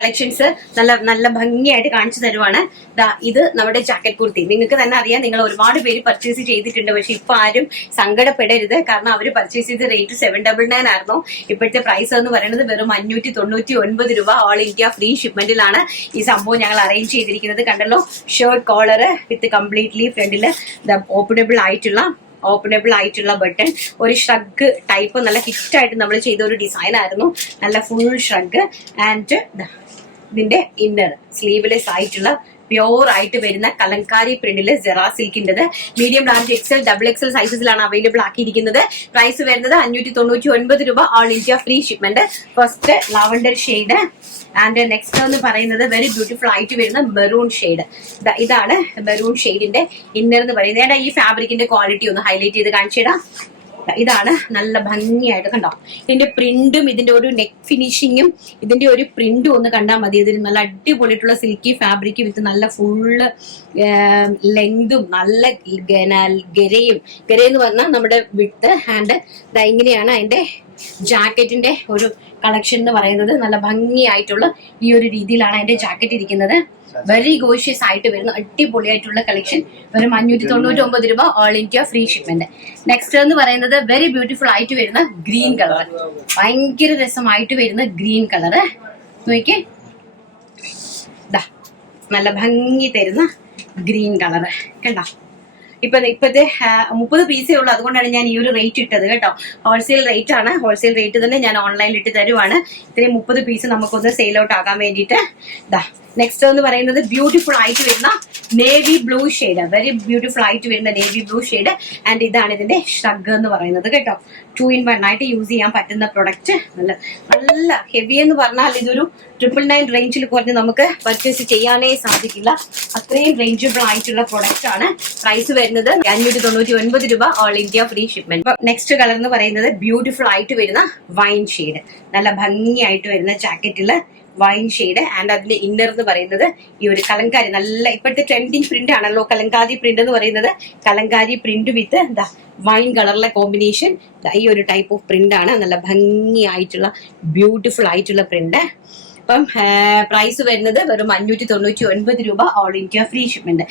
Collections നല്ല ഭംഗിയായിട്ട് കാണിച്ചു തരുവാണ്. ഇത് നമ്മുടെ ജാക്കറ്റ് കുർത്തി. നിങ്ങൾക്ക് തന്നെ അറിയാം, നിങ്ങൾ ഒരുപാട് പേര് പർച്ചേസ് ചെയ്തിട്ടുണ്ട്. പക്ഷെ ഇപ്പൊ ആരും സങ്കടപ്പെടരുത്. കാരണം അവര് പർച്ചേസ് ചെയ്ത റേറ്റ് 799 ആയിരുന്നു. ഇപ്പോഴത്തെ പ്രൈസ് എന്ന് പറയുന്നത് വെറും 599 രൂപ. ഓൾ ഇന്ത്യ ഫ്രീ ഷിപ്മെന്റിലാണ് ഈ സംഭവം ഞങ്ങൾ അറേഞ്ച് ചെയ്തിരിക്കുന്നത്. കണ്ടല്ലോ, ഷർട്ട് കോളർ വിത്ത് കംപ്ലീറ്റ്ലി ഫ്രണ്ടില് ഓപ്പണബിൾ ആയിട്ടുള്ള ബട്ടൺ, ഒരു ഷ്രഗ് ടൈപ്പ് നല്ല ഹിറ്റായിട്ട് നമ്മൾ ചെയ്ത ഒരു ഡിസൈൻ ആയിരുന്നു. നല്ല ഫുൾ ഷ്രഗ് ആൻഡ് ഇതിന്റെ ഇന്നർ സ്ലീവ്ലെസ് ആയിട്ടുള്ള പ്യോർ ആയിട്ട് വരുന്ന കലങ്കാരി പ്രിന്റില് ജെറാ സിൽക്കിൻ്റെത് medium, large, XL, double XL സൈസസിലാണ് അവൈലബിൾ ആക്കിയിരിക്കുന്നത്. പ്രൈസ് വരുന്നത് 599 രൂപ. All India free shipment. First lavender shade and next എന്ന് പറയുന്നത് വെരി ബ്യൂട്ടിഫുൾ ആയിട്ട് വരുന്ന മെറൂൺ ഷെയ്ഡ്. ഇതാണ് മെറൂൺ ഷെയ്ഡിന്റെ ഇന്നർ എന്ന് പറയുന്നത്. ഈ ഫാബ്രിക്കിന്റെ ക്വാളിറ്റി ഒന്ന് ഹൈലൈറ്റ് ചെയ്ത് കാണിച്ചിടാം. ഇതാണ് നല്ല ഭംഗിയായിട്ട് കണ്ടോ. ഇതിന്റെ പ്രിന്റും ഇതിന്റെ ഒരു നെക്ക് ഫിനിഷിങ്ങും ഇതിന്റെ ഒരു പ്രിന്റും ഒന്ന് കണ്ടാൽ മതി. ഇതിന് നല്ല അടിപൊളിയായിട്ടുള്ള സിൽക്കി ഫാബ്രിക് വിത്ത് നല്ല ഫുള്ള് ലെങ്തും നല്ല ഗരയെന്ന് പറഞ്ഞാൽ നമ്മുടെ വിട്ട് ഹാൻഡ്. ഇങ്ങനെയാണ് അതിന്റെ ജാക്കറ്റിന്റെ ഒരു കളക്ഷൻ എന്ന് പറയുന്നത്. നല്ല ഭംഗിയായിട്ടുള്ള ഈ ഒരു രീതിയിലാണ് അതിന്റെ ജാക്കറ്റ് ഇരിക്കുന്നത്. വെരി ഗോഷ്യസ് ആയിട്ട് വരുന്ന അടിപൊളിയായിട്ടുള്ള കളക്ഷൻ. വെറും 599 രൂപ. All India free shipment. Next എന്ന് പറയുന്നത് വെരി ബ്യൂട്ടിഫുൾ ആയിട്ട് വരുന്ന ഗ്രീൻ കളർ. ഭയങ്കര രസമായിട്ട് വരുന്ന ഗ്രീൻ കളർ. നോക്കിയേ, നല്ല ഭംഗി തരുന്ന ഗ്രീൻ കളർ കണ്ടോ. ഇപ്പത്തെ 30 പീസേ ഉള്ളൂ. അതുകൊണ്ടാണ് ഞാൻ ഈ ഒരു റേറ്റ് ഇട്ടത് കേട്ടോ. ഹോൾസെയിൽ റേറ്റ് ആണ്. ഹോൾസെയിൽ റേറ്റ് തന്നെ ഞാൻ ഓൺലൈനിൽ ഇട്ട് തരുവാണ്. ഇത്രയും 30 പീസ് നമുക്കൊന്ന് സെയിൽ ഔട്ട് ആകാൻ വേണ്ടിയിട്ട്. നെക്സ്റ്റ് എന്ന് പറയുന്നത് ബ്യൂട്ടിഫുൾ ആയിട്ട് വരുന്ന navy blue shade. Very beautiful ആയിട്ട് വരുന്ന നേവി ബ്ലൂ ഷെയ്ഡ് ആൻഡ് ഇതാണ് ഇതിന്റെ ഷ്രഗ് എന്ന് പറയുന്നത് കേട്ടോ. 2-in-1 ആയിട്ട് യൂസ് ചെയ്യാൻ പറ്റുന്ന പ്രൊഡക്റ്റ്. നല്ല ഹെവി എന്ന് പറഞ്ഞാൽ ഇതൊരു 999 റേഞ്ചിൽ കുറഞ്ഞ് നമുക്ക് പർച്ചേസ് ചെയ്യാനേ സാധിക്കില്ല. അത്രയും റേഞ്ചബിൾ ആയിട്ടുള്ള പ്രൊഡക്റ്റ് ആണ്. പ്രൈസ് വരുന്നത് 599 രൂപ. All India free shipment. Next colour എന്ന് പറയുന്നത് ബ്യൂട്ടിഫുൾ ആയിട്ട് വരുന്ന വൈൻ ഷെയ്ഡ്. നല്ല ഭംഗിയായിട്ട് വരുന്ന ജാക്കറ്റില് വൈൻ ഷെയ്ഡ് ആൻഡ് അതിന്റെ ഇന്നർ എന്ന് പറയുന്നത് ഈ ഒരു കലങ്കാരി. നല്ല ഇപ്പോഴത്തെ ട്രെൻഡിങ് പ്രിന്റ് ആണല്ലോ കലങ്കാരി പ്രിന്റ് എന്ന് പറയുന്നത്. കലങ്കാരി പ്രിന്റ് വിത്ത് വൈൻ കളറിലെ കോമ്പിനേഷൻ. ഈ ഒരു ടൈപ്പ് ഓഫ് പ്രിന്റ് ആണ്. നല്ല ഭംഗിയായിട്ടുള്ള ബ്യൂട്ടിഫുൾ ആയിട്ടുള്ള പ്രിന്റ്. അപ്പം പ്രൈസ് വരുന്നത് വെറും 599 രൂപ. All India free shipment.